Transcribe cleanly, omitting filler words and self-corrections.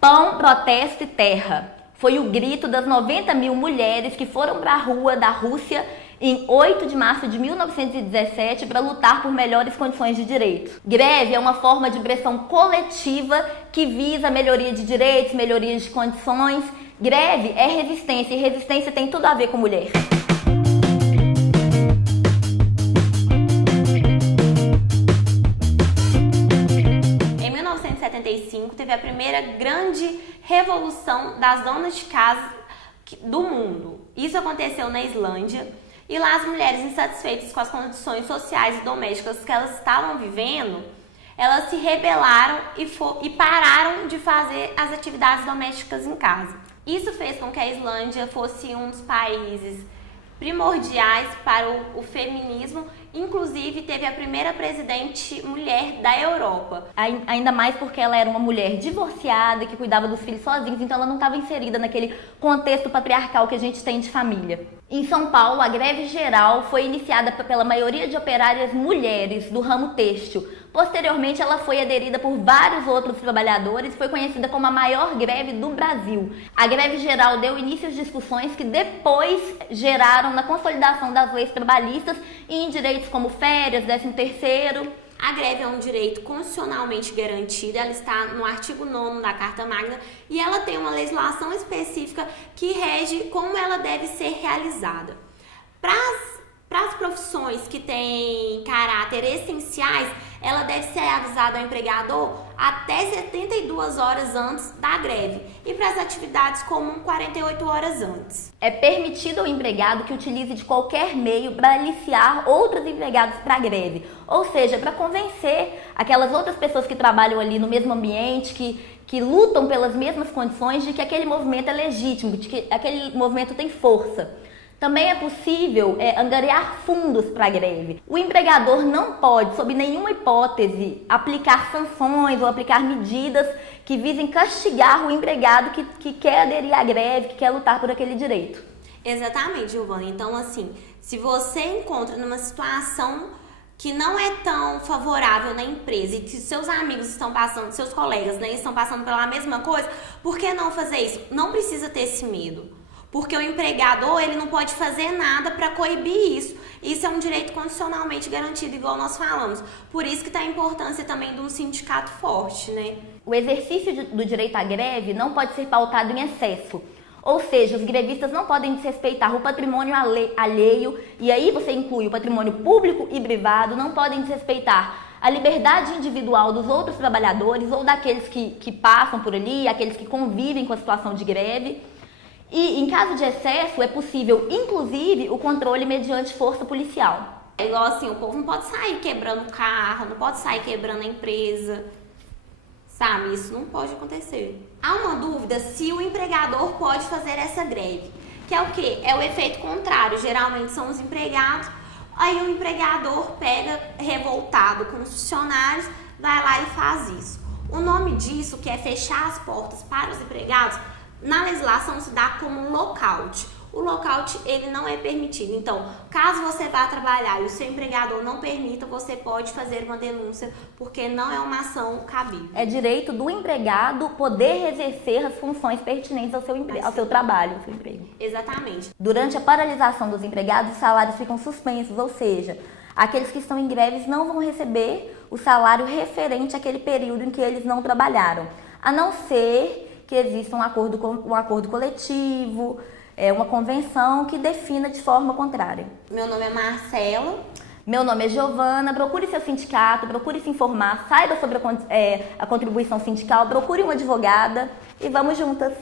Pão, protesto e terra. Foi o grito das 90 mil mulheres que foram para a rua da Rússia em 8 de março de 1917 para lutar por melhores condições de direito. Greve é uma forma de pressão coletiva que visa a melhoria de direitos, melhoria de condições. Greve é resistência e resistência tem tudo a ver com mulher. Em 1975 teve a primeira grande revolução das donas de casa do mundo. Isso aconteceu na Islândia e lá as mulheres insatisfeitas com as condições sociais e domésticas que elas estavam vivendo, elas se rebelaram e pararam de fazer as atividades domésticas em casa. Isso fez com que a Islândia fosse um dos países primordiais para o feminismo, inclusive teve a primeira presidente mulher da Europa. Ainda mais porque ela era uma mulher divorciada, que cuidava dos filhos sozinhos, então ela não estava inserida naquele contexto patriarcal que a gente tem de família. Em São Paulo, a greve geral foi iniciada pela maioria de operárias mulheres do ramo têxtil. Posteriormente, ela foi aderida por vários outros trabalhadores e foi conhecida como a maior greve do Brasil. A greve geral deu início às discussões que depois geraram na consolidação das leis trabalhistas e em direitos como férias, 13º. A greve é um direito constitucionalmente garantido, ela está no artigo 9º da Carta Magna e ela tem uma legislação específica que rege como ela deve ser realizada. Para as profissões que têm caráter essenciais, ela deve ser avisada ao empregador até 72 horas antes da greve e para as atividades comuns 48 horas antes. É permitido ao empregado que utilize de qualquer meio para aliciar outros empregados para a greve, ou seja, para convencer aquelas outras pessoas que trabalham ali no mesmo ambiente, que lutam pelas mesmas condições, de que aquele movimento é legítimo, de que aquele movimento tem força. Também é possível angariar fundos para a greve. O empregador não pode, sob nenhuma hipótese, aplicar sanções ou aplicar medidas que visem castigar o empregado que quer aderir à greve, que quer lutar por aquele direito. Exatamente, Giovana. Então, assim, se você encontra numa situação que não é tão favorável na empresa e que seus amigos estão passando, seus colegas, né, estão passando pela mesma coisa, por que não fazer isso? Não precisa ter esse medo. Porque o empregador, ele não pode fazer nada para coibir isso. Isso é um direito constitucionalmente garantido, igual nós falamos. Por isso que está a importância também de um sindicato forte, né? O exercício do direito à greve não pode ser pautado em excesso. Ou seja, os grevistas não podem desrespeitar o patrimônio alheio, e aí você inclui o patrimônio público e privado, não podem desrespeitar a liberdade individual dos outros trabalhadores ou daqueles que passam por ali, aqueles que convivem com a situação de greve. E, em caso de excesso, é possível, inclusive, o controle mediante força policial. É igual assim, o povo não pode sair quebrando o carro, não pode sair quebrando a empresa, sabe? Isso não pode acontecer. Há uma dúvida se o empregador pode fazer essa greve, que é o quê? É o efeito contrário, geralmente são os empregados, aí o empregador pega revoltado com os funcionários, vai lá e faz isso. O nome disso, que é fechar as portas para os empregados, na legislação se dá como um lockout. O lockout, ele não é permitido. Então, caso você vá trabalhar e o seu empregador não permita, você pode fazer uma denúncia, porque não é uma ação cabível. É direito do empregado poder exercer as funções pertinentes ao seu trabalho, ao seu emprego. Exatamente. Durante a paralisação dos empregados, os salários ficam suspensos, ou seja, aqueles que estão em greves não vão receber o salário referente àquele período em que eles não trabalharam, a não ser que exista um acordo coletivo, uma convenção que defina de forma contrária. Meu nome é Marcela. Meu nome é Giovana. Procure seu sindicato, procure se informar, saiba sobre a contribuição sindical, procure uma advogada e vamos juntas!